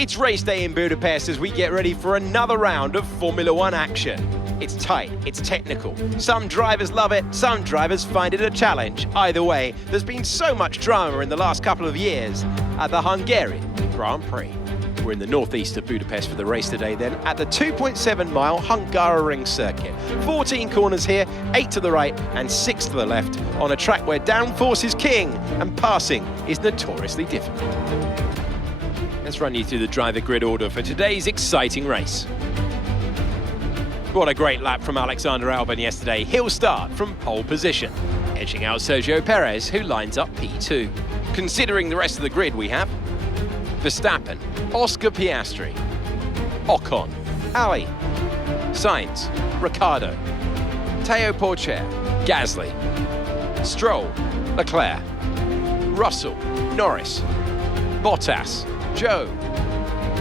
It's race day in Budapest as we get ready for another round of Formula One action. It's tight, it's technical. Some drivers love it, some drivers find it a challenge. Either way, there's been so much drama in the last couple of years at the Hungarian Grand Prix. We're in the northeast of Budapest for the race today then, at the 2.7-mile Hungaroring circuit. 14 corners here, 8 to the right and 6 to the left, on a track where downforce is king and passing is notoriously difficult. Let's run you through the driver grid order for today's exciting race. What a great lap from Alexander Albon yesterday. He'll start from pole position, edging out Sergio Perez, who lines up P2. Considering the rest of the grid, we have Verstappen, Oscar Piastri, Ocon, Ali, Sainz, Ricciardo, Teo Porcher, Gasly, Stroll, Leclerc, Russell, Norris, Bottas, Joe,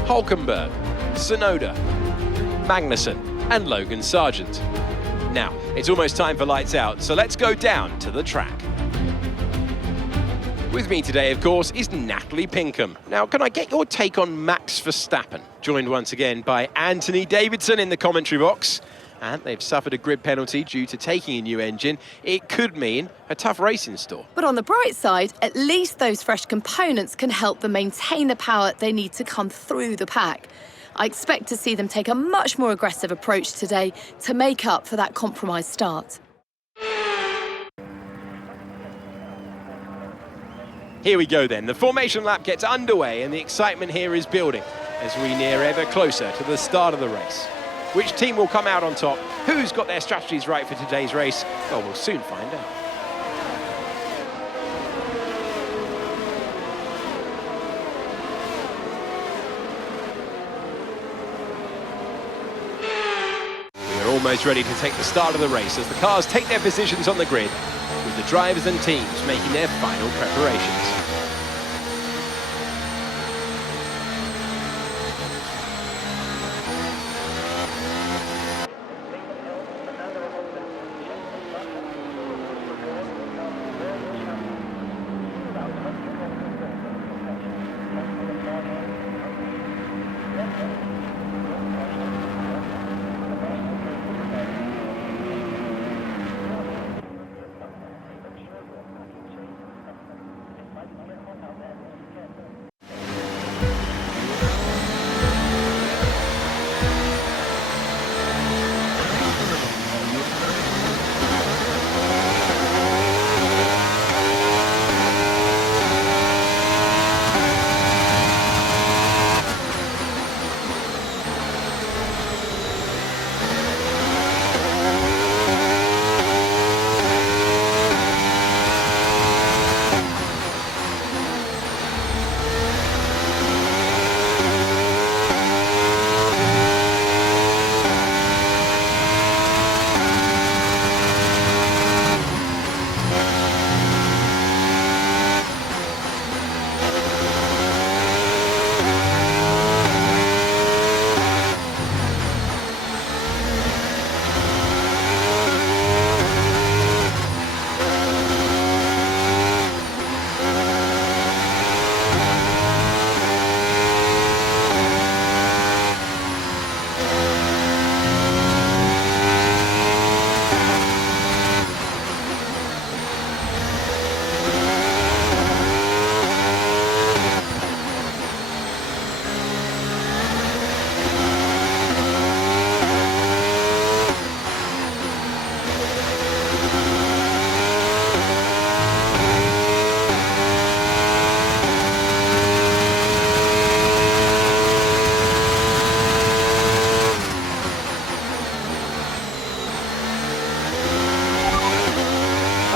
Hulkenberg, Tsunoda, Magnussen and Logan Sargent. Now, it's almost time for lights out, so let's go down to the track. With me today, of course, is Natalie Pinkham. Now, can I get your take on Max Verstappen? Joined once again by Anthony Davidson in the commentary box. And they've suffered a grid penalty due to taking a new engine. It could mean a tough race in store. But on the bright side, at least those fresh components can help them maintain the power they need to come through the pack. I expect to see them take a much more aggressive approach today to make up for that compromised start. Here we go then. The formation lap gets underway and the excitement here is building as we near ever closer to the start of the race. Which team will come out on top? Who's got their strategies right for today's race? Well, we'll soon find out. We're almost ready to take the start of the race as the cars take their positions on the grid, with the drivers and teams making their final preparations.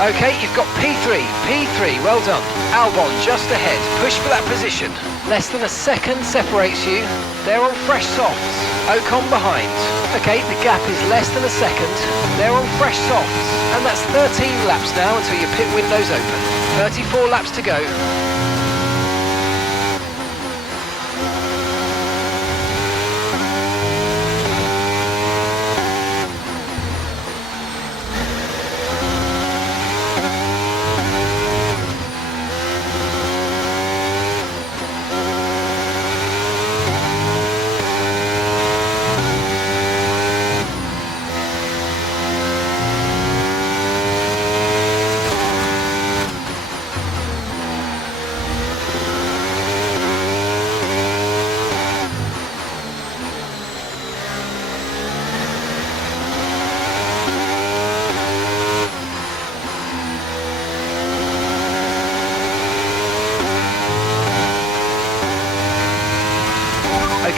Okay, you've got P3, well done. Albon just ahead, push for that position. Less than a second separates you. They're on fresh softs. Ocon behind. Okay, the gap is less than a second. They're on fresh softs. And that's 13 laps now until your pit window's open. 34 laps to go.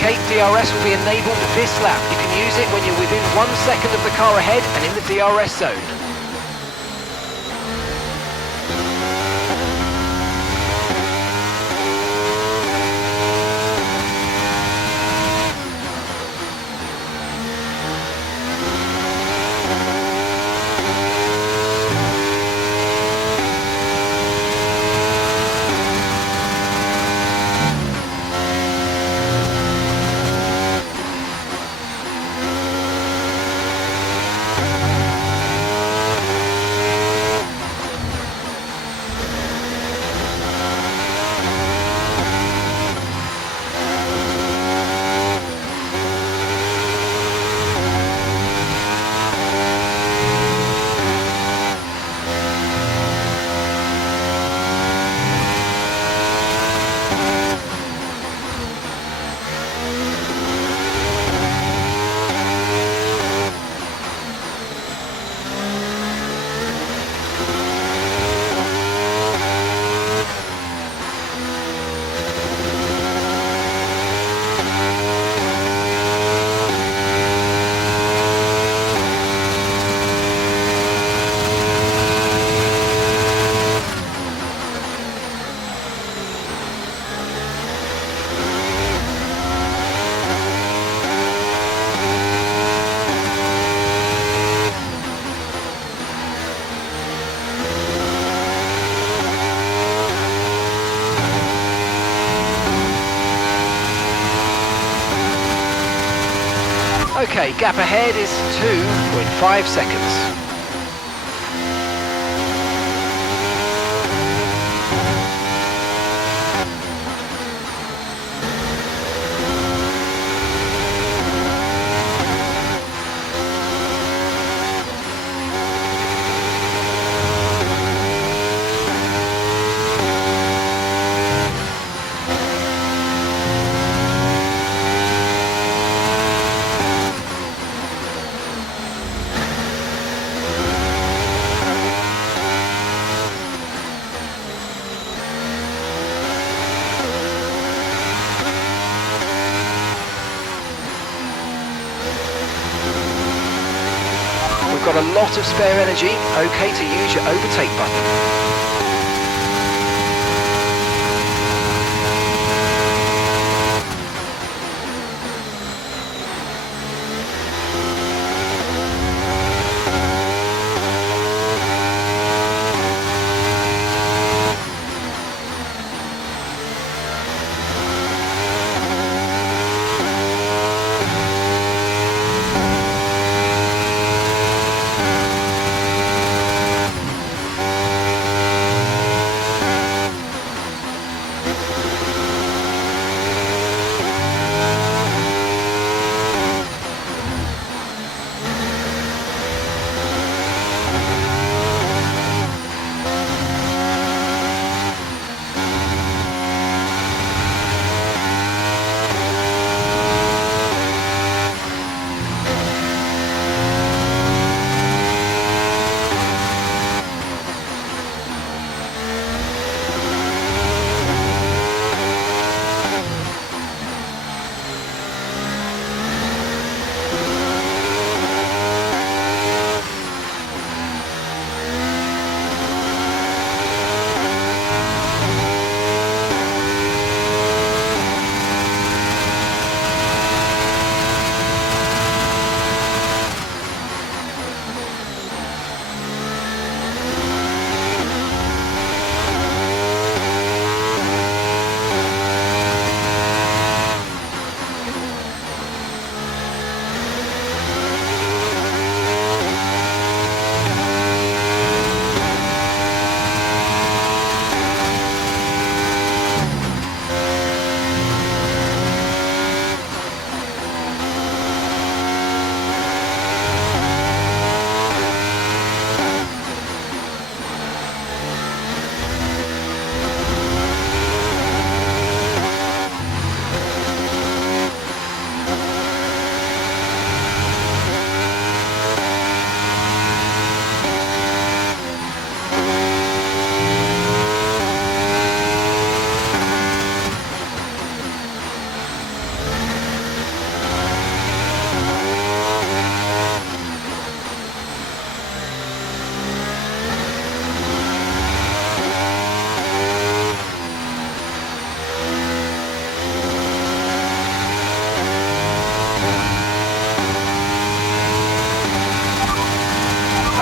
Okay, DRS will be enabled this lap. You can use it when you're within 1 second of the car ahead and in the DRS zone. Okay, gap ahead is 2.5 seconds. We've got a lot of spare energy, okay to use your overtake button.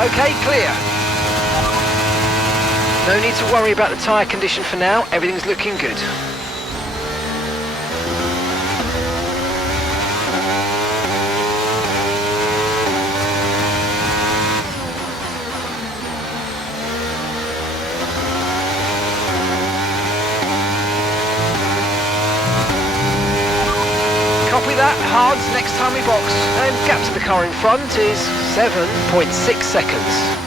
Okay, clear. No need to worry about the tyre condition for now, everything's looking good. Copy that, hards next time we box. And gap to the car in front is 7.6 seconds.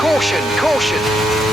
Caution, caution.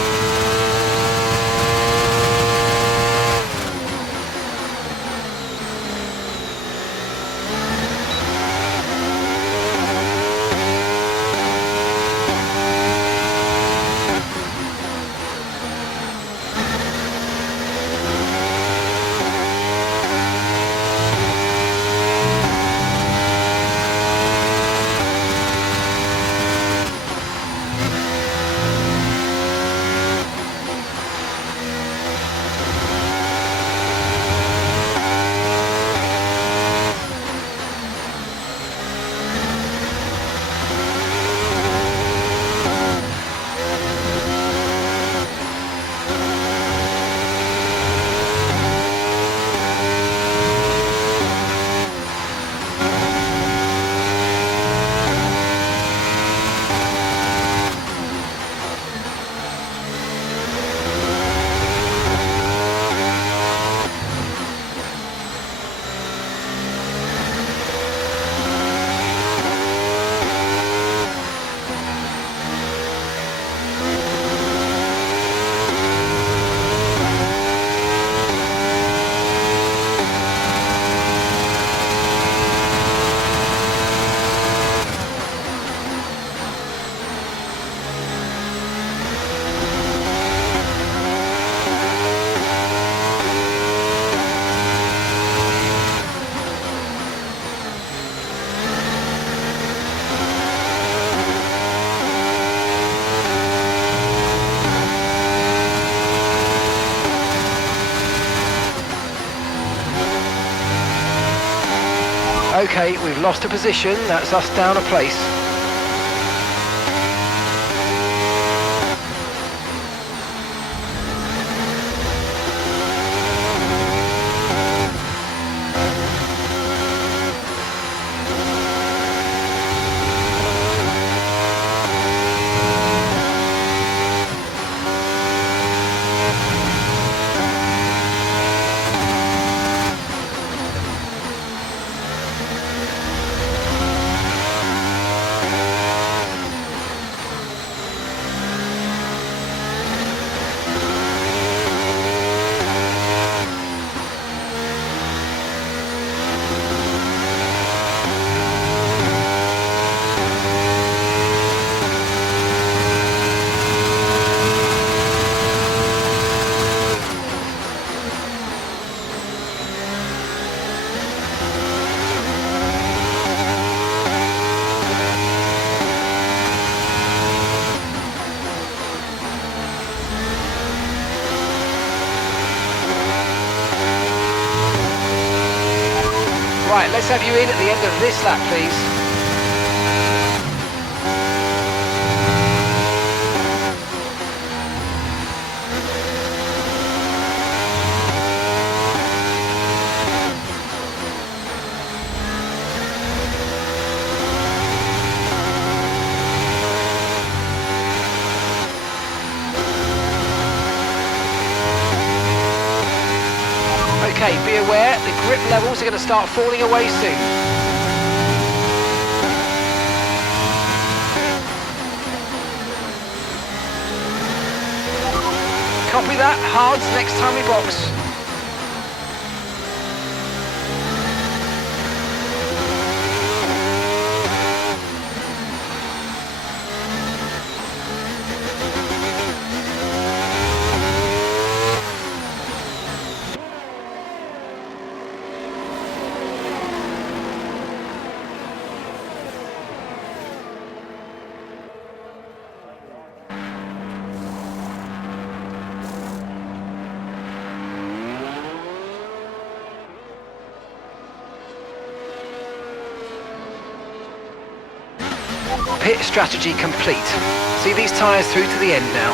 Okay, we've lost a position, that's us down a place. Right, let's have you in at the end of this lap, please. Okay, be be aware, the grip levels are going to start falling away soon. Copy that, hards next time we box. Pit strategy complete. See these tyres through to the end now.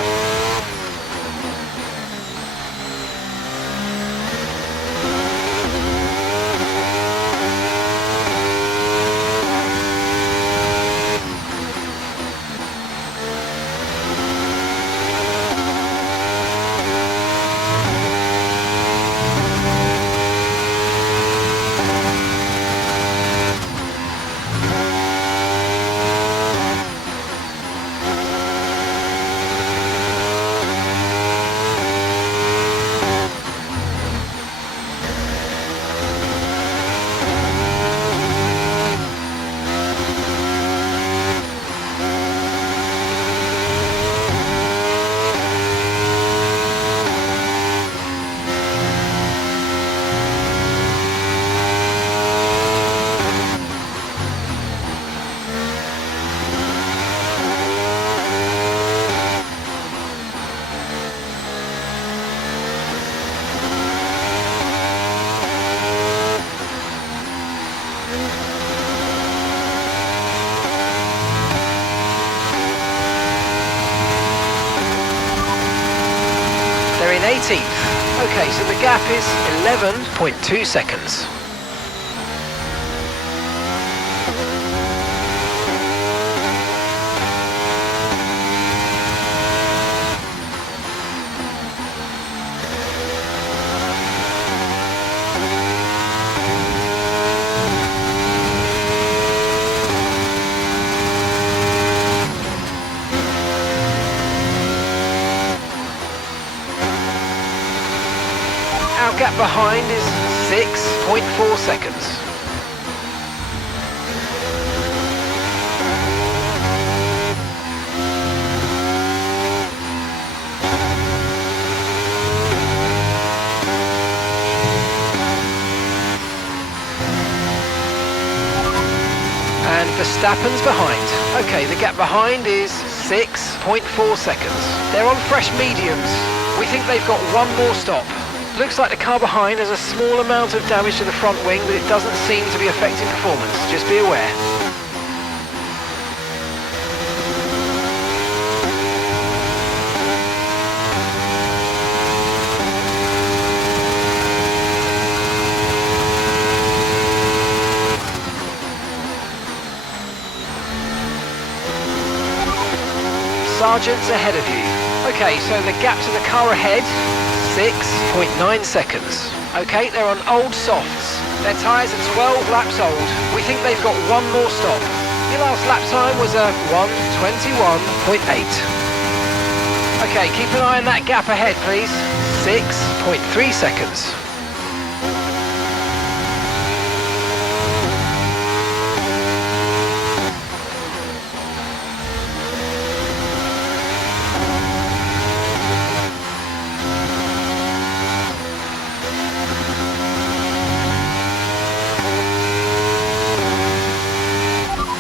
They're in 18th. Okay, so the gap is 11.2 seconds. Our gap behind is 6.4 seconds. And Verstappen's behind. Okay, the gap behind is 6.4 seconds. They're on fresh mediums. We think they've got one more stop. Looks like the car behind has a small amount of damage to the front wing, but it doesn't seem to be affecting performance. Just be aware. Sargent's ahead of you. Okay, so the gap to the car ahead, 6.9 seconds. Okay, they're on old softs. Their tyres are 12 laps old. We think they've got one more stop. Your last lap time was a 1:21.8. Okay, keep an eye on that gap ahead, please. 6.3 seconds.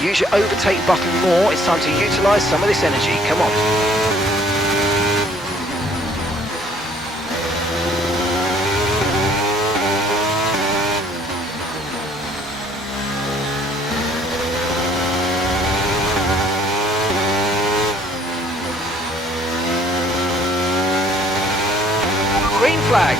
Use your overtake button more. It's time to utilise some of this energy. Come on. Green flag.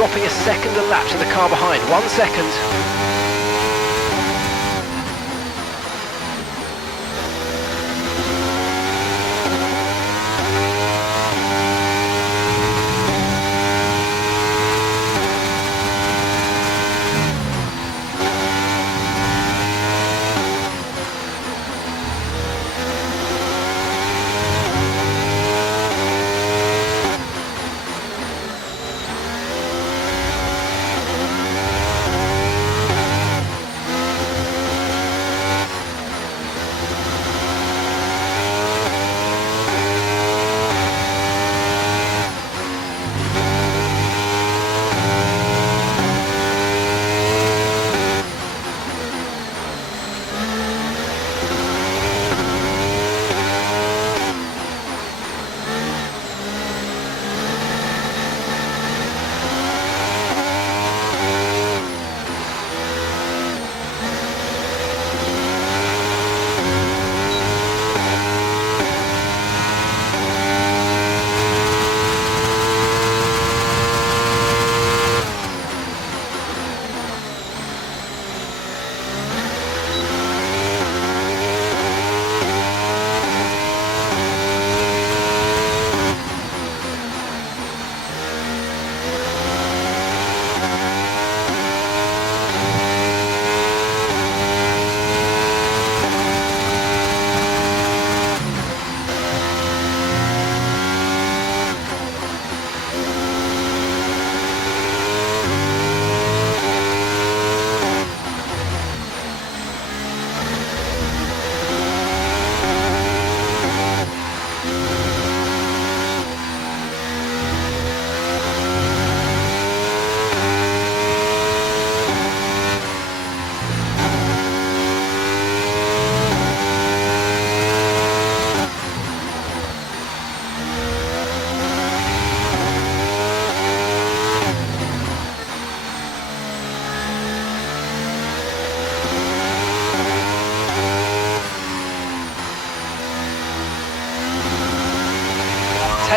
dropping a second a lap to the car behind. 1 second.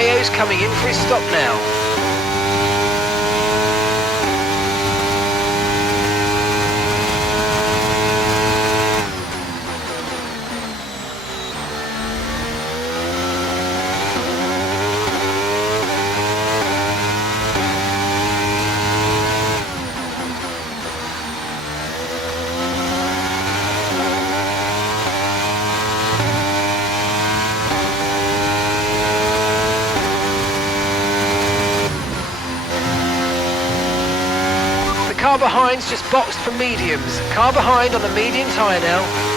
Mateo's coming in for his stop now. Car behind's just boxed for mediums. Car behind on the medium tyre now.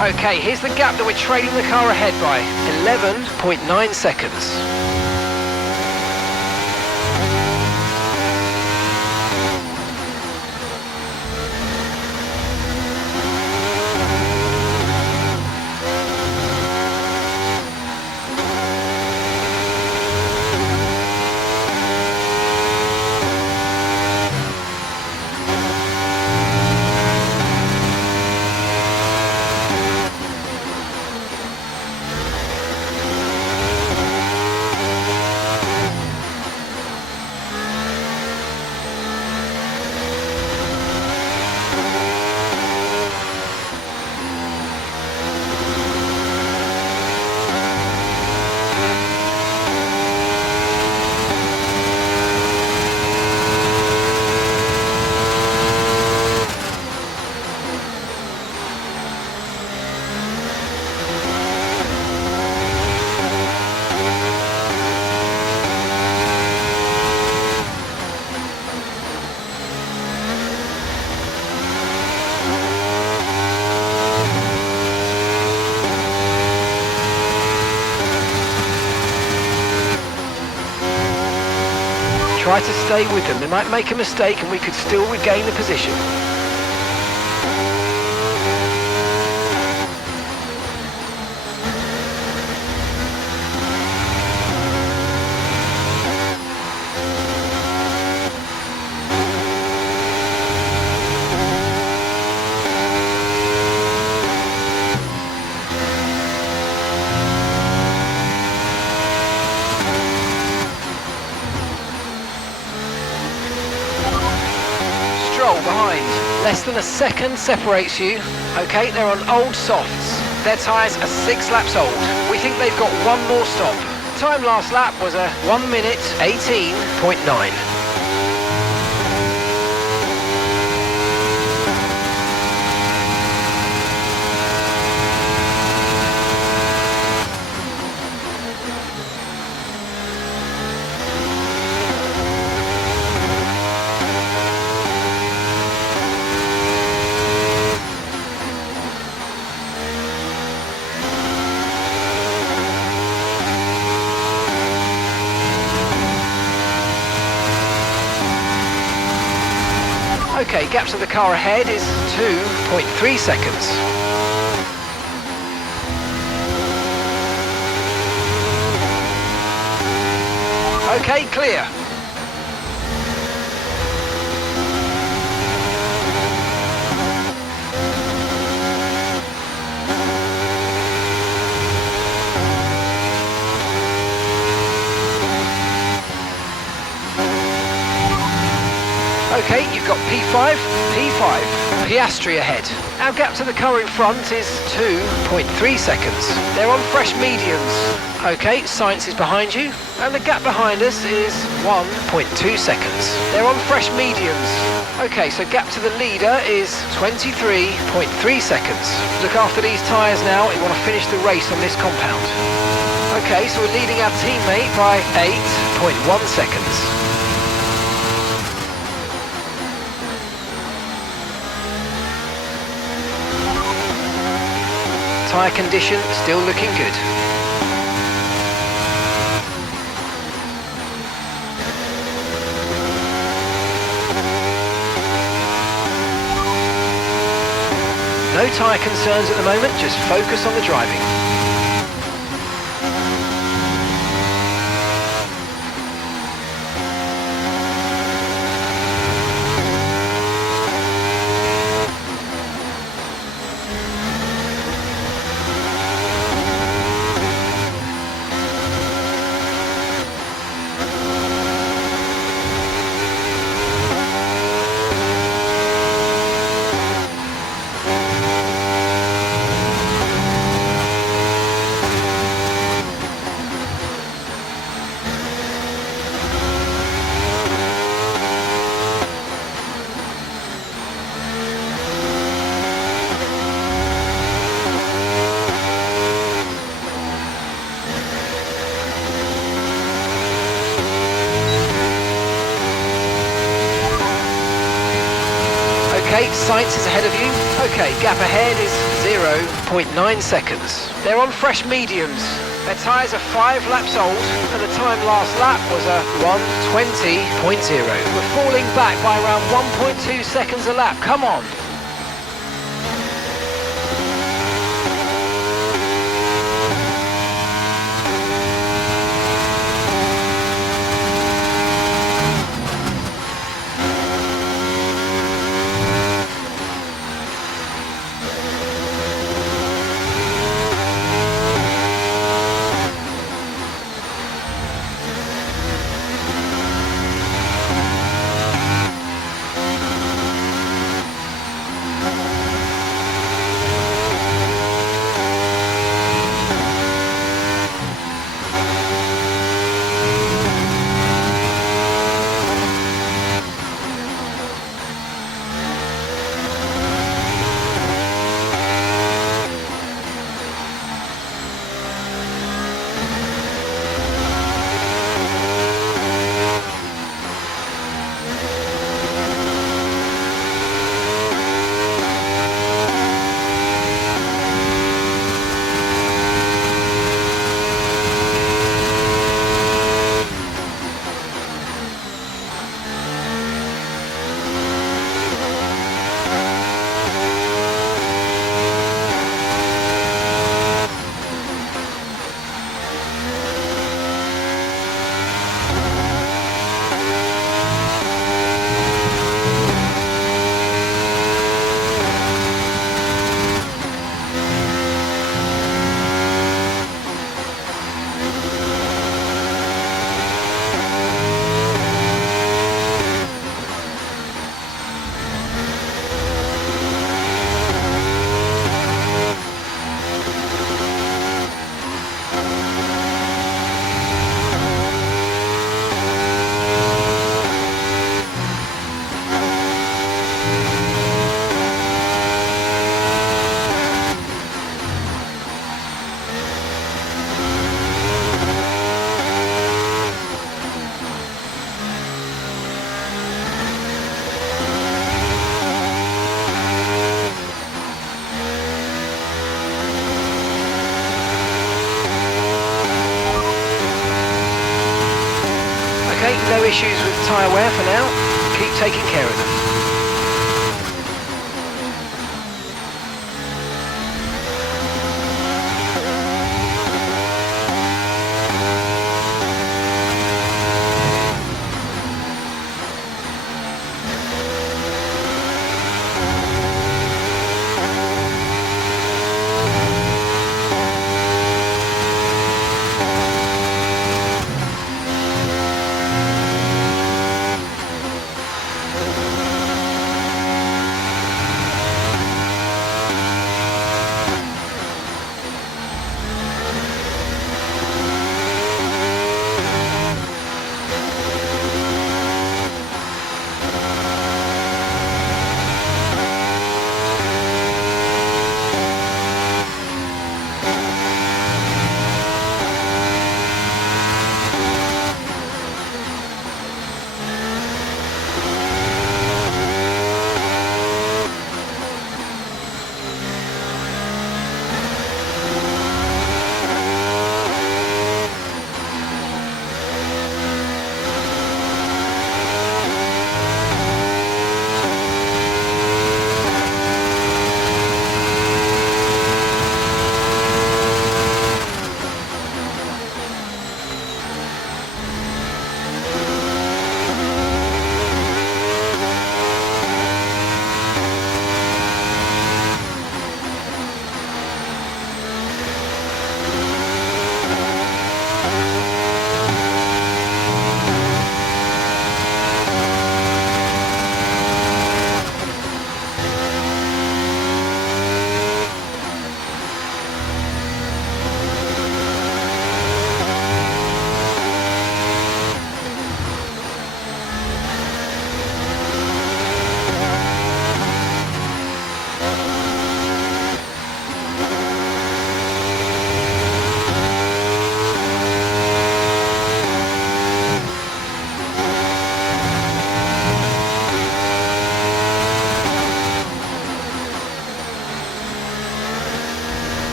Okay, here's the gap that we're trailing the car ahead by, 11.9 seconds. Try to stay with them. They might make a mistake and we could still regain the position. Behind. Less than a second separates you. Okay, they're on old softs. Their tyres are 6 laps old. We think they've got one more stop. Time last lap was a 1 minute 18.9. Okay, gap to the car ahead is 2.3 seconds. Okay, clear. Okay, you've got P5, P5, Piastri ahead. Our gap to the car in front is 2.3 seconds. They're on fresh mediums. Okay, Sainz is behind you, and the gap behind us is 1.2 seconds. They're on fresh mediums. Okay, so gap to the leader is 23.3 seconds. Look after these tyres now, we want to finish the race on this compound. Okay, so we're leading our teammate by 8.1 seconds. Tyre condition still looking good. No tyre concerns at the moment, just focus on the driving. Okay, Sainz is ahead of you. Okay, gap ahead is 0.9 seconds. They're on fresh mediums. Their tyres are 5 laps old, and the time last lap was a 1:20.0. We're falling back by around 1.2 seconds a lap. Come on. Okay, no issues with tyre wear for now. Keep taking care of them.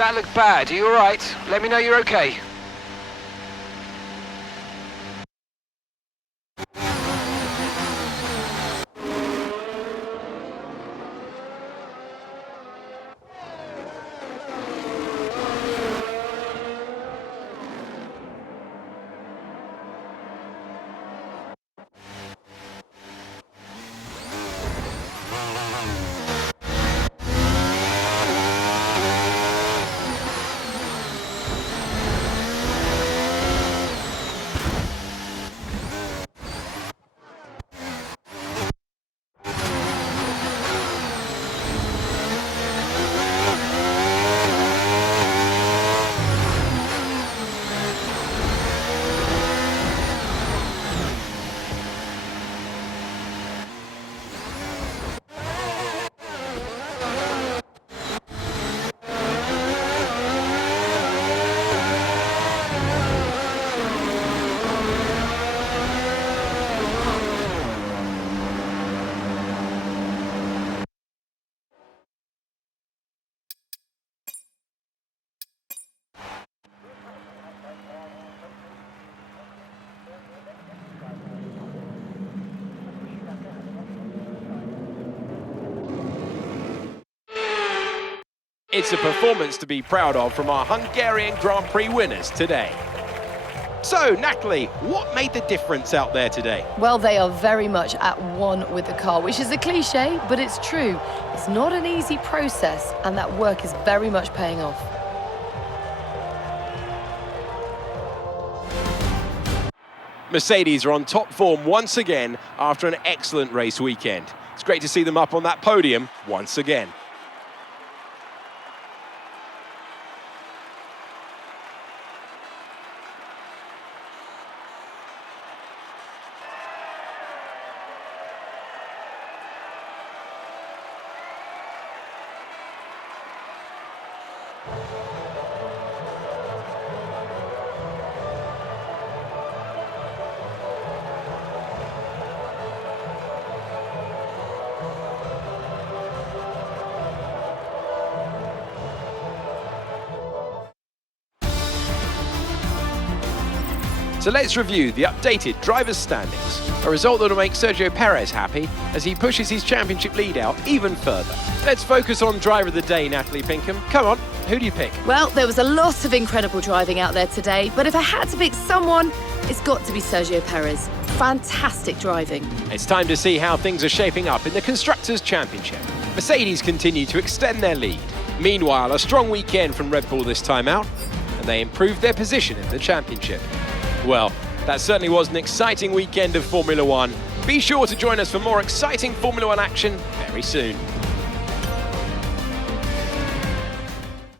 That looked bad. Are you alright? Let me know you're okay. It's a performance to be proud of from our Hungarian Grand Prix winners today. So, Natalie, what made the difference out there today? Well, they are very much at one with the car, which is a cliche, but it's true. It's not an easy process, and that work is very much paying off. Mercedes are on top form once again after an excellent race weekend. It's great to see them up on that podium once again. So let's review the updated drivers' standings, a result that will make Sergio Perez happy as he pushes his championship lead out even further. Let's focus on driver of the day, Natalie Pinkham. Come on, who do you pick? Well, there was a lot of incredible driving out there today, but if I had to pick someone, it's got to be Sergio Perez. Fantastic driving. It's time to see how things are shaping up in the Constructors' Championship. Mercedes continue to extend their lead. Meanwhile, a strong weekend from Red Bull this time out, and they improved their position in the championship. Well, that certainly was an exciting weekend of Formula One. Be sure to join us for more exciting Formula One action very soon.